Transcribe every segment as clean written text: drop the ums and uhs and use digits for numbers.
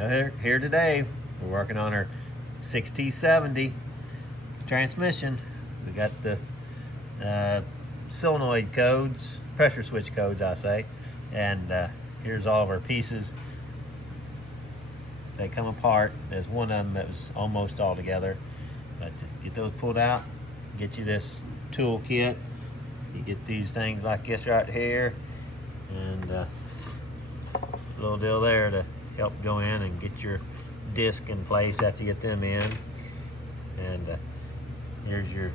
Here today, we're working on our 6T70 transmission. We got the solenoid codes, pressure switch codes, I say, and here's all of our pieces. They come apart. There's one of them that was almost all together, but to get those pulled out, get you this tool kit. You get these things like this right here, and a little deal there to help go in and get your disc in place after you get them in. And here's your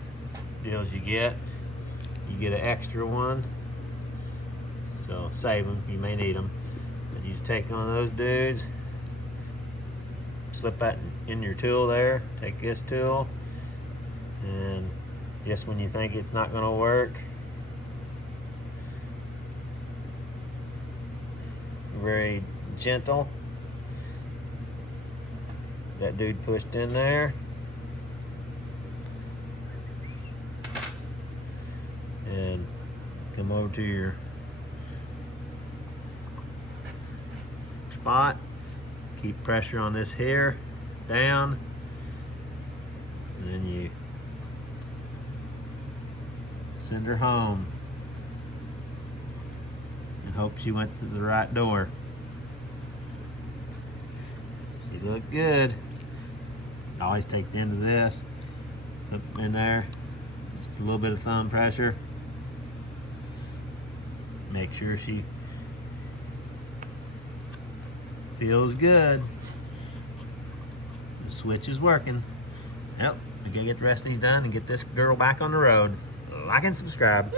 deals you get. You get an extra one, so save them, you may need them. But you just take one of those dudes, slip that in your tool there, take this tool, and just when you think it's not going to work, very gentle, that dude pushed in there, and come over to your spot, keep pressure on this here, down, and then you send her home and hope she went to the right door. She looked good. I always take the end of this, put in there, just a little bit of thumb pressure. Make sure she feels good. The switch is working. Yep, we gotta get the rest of these done and get this girl back on the road. Like and subscribe.